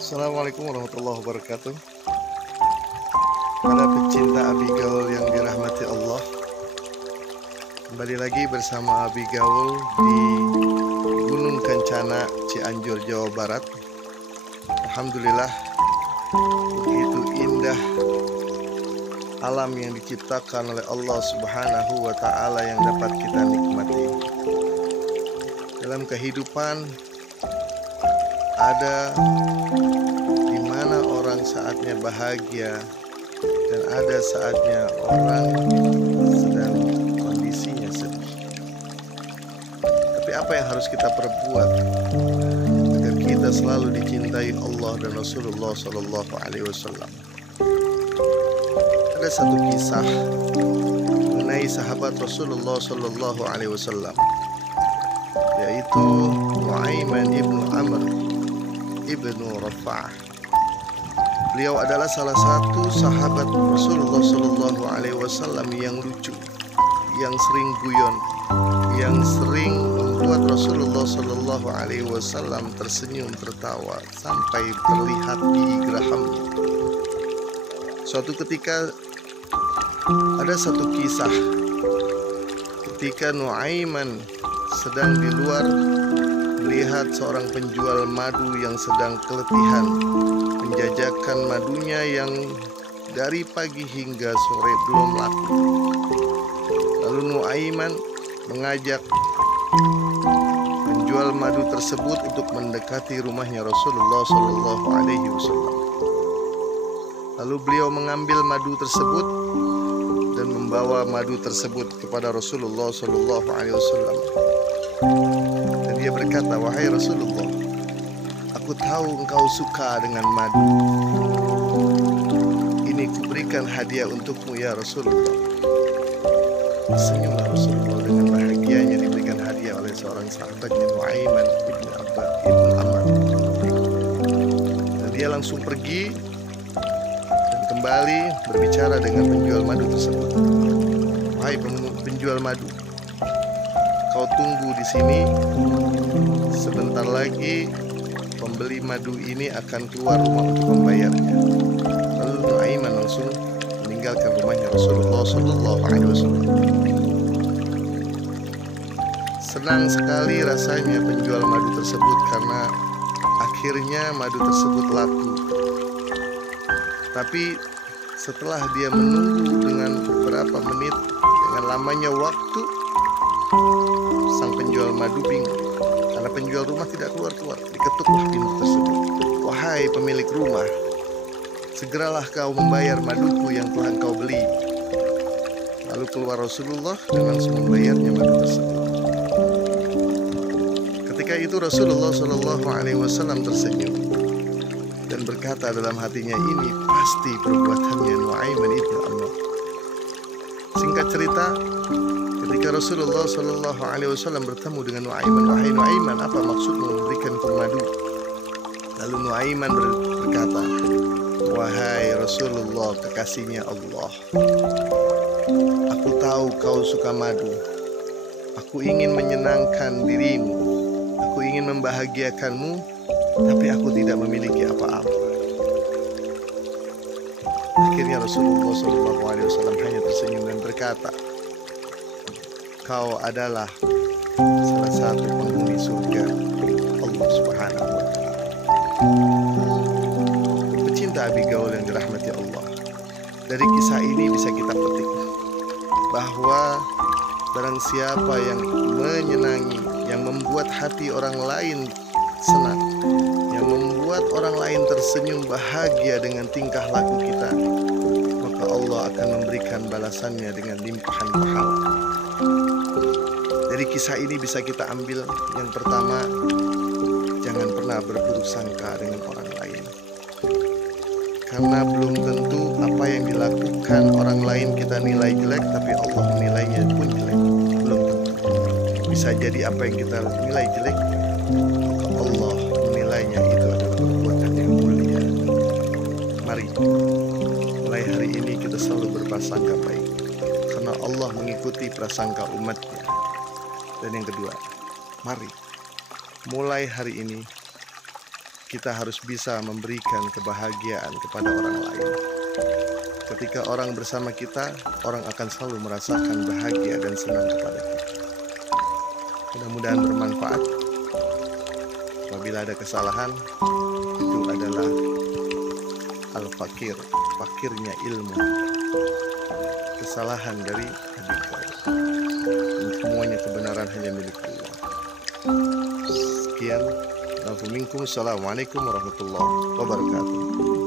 Assalamualaikum warahmatullahi wabarakatuh. Para pecinta Abi Gaul yang dirahmati Allah, kembali lagi bersama Abi Gaul di Gunung Kencana, Cianjur, Jawa Barat. Alhamdulillah, begitu indah alam yang diciptakan oleh Allah Subhanahu wa Ta'ala yang dapat kita nikmati. Dalam kehidupan ada di mana orang saatnya bahagia dan ada saatnya orang sedang kondisinya sedih. Tapi apa yang harus kita perbuat agar kita selalu dicintai Allah dan Rasulullah Sallallahu Alaihi Wasallam? Ada satu kisah mengenai sahabat Rasulullah Sallallahu Alaihi Wasallam, yaitu Nu'aiman ibnu Amr ibnu Rafa'ah. Beliau adalah salah satu sahabat Rasulullah Sallallahu Alaihi Wasallam yang lucu, yang sering guyon, yang sering membuat Rasulullah Sallallahu Alaihi Wasallam tersenyum tertawa sampai terlihat gigi gerahamnya. Suatu ketika ada satu kisah ketika Nu'aiman sedang di luar melihat seorang penjual madu yang sedang keletihan menjajakan madunya yang dari pagi hingga sore belum laku. Lalu Nu'aiman mengajak penjual madu tersebut untuk mendekati rumahnya Rasulullah Shallallahu Alaihi Wasallam. Lalu beliau mengambil madu tersebut dan membawa madu tersebut kepada Rasulullah Shallallahu Alaihi Wasallam. Dan dia berkata, "Wahai Rasulullah, aku tahu engkau suka dengan madu. Ini kuberikan hadiah untukmu ya Rasulullah." Senyumlah Rasulullah dengan bahagianya diberikan hadiah oleh seorang sahabatnya, Nu'aiman ibnu Amr. Dan dia langsung pergi dan kembali berbicara dengan penjual madu tersebut. "Wahai penjual madu, kau tunggu di sini. Sebentar lagi pembeli madu ini akan keluar rumah untuk membayarnya." Lalu Nu'aiman langsung meninggalkan rumahnya Rasulullah Sallallahu Alaihi Wasallam. Senang sekali rasanya penjual madu tersebut karena akhirnya madu tersebut laku. Tapi setelah dia menunggu dengan beberapa menit, dengan lamanya waktu, sang penjual madu bingung karena penjual rumah tidak keluar-keluar. Diketuklah pintu tersebut. "Wahai pemilik rumah, segeralah kau membayar maduku yang telah kau beli." Lalu keluar Rasulullah dan langsung membayarnya madu tersebut. Ketika itu Rasulullah Shallallahu Alaihi Wasallam tersenyum dan berkata dalam hatinya, "Ini pasti perbuatannya Nu'aiman ibnu Amr." Singkat cerita, ketika Rasulullah Shallallahu Alaihi Wasallam bertemu dengan Nu'aiman, "Wahai Nu'aiman, apa maksudmu memberikanku madu?" Lalu Nu'aiman berkata, "Wahai Rasulullah, kekasihnya Allah, aku tahu kau suka madu. Aku ingin menyenangkan dirimu, aku ingin membahagiakanmu, tapi aku tidak memiliki apa-apa." Akhirnya Rasulullah SAW hanya tersenyum dan berkata, "Kau adalah salah satu penghuni surga Allah Subhanahu wa Ta'ala." Pecinta Abi Gaul yang dirahmati Allah, dari kisah ini bisa kita petik bahwa barang siapa yang menyenangi, yang membuat hati orang lain senang, yang membuat orang lain tersenyum bahagia dengan tingkah laku kita, maka Allah akan memberikan balasannya dengan limpahan pahala. Dari kisah ini bisa kita ambil yang pertama, jangan pernah berburuk sangka dengan orang lain, karena belum tentu apa yang dilakukan orang lain kita nilai jelek, tapi Allah menilainya pun jelek. Belum tentu. Bisa jadi apa yang kita nilai jelek, maka Allah menilainya itu adalah perbuatan yang mulia. Mari mulai hari ini kita selalu berprasangka baik, karena Allah mengikuti prasangka umatnya. Dan yang kedua, mari mulai hari ini kita harus bisa memberikan kebahagiaan kepada orang lain. Ketika orang bersama kita, orang akan selalu merasakan bahagia dan senang kepada kita. Mudah-mudahan bermanfaat. Apabila ada kesalahan, itu adalah al-fakir, fakirnya ilmu, kesalahan dari Habib. Dan semuanya kebenaran hanya milik Allah. Sekian. Assalamualaikum warahmatullahi wabarakatuh.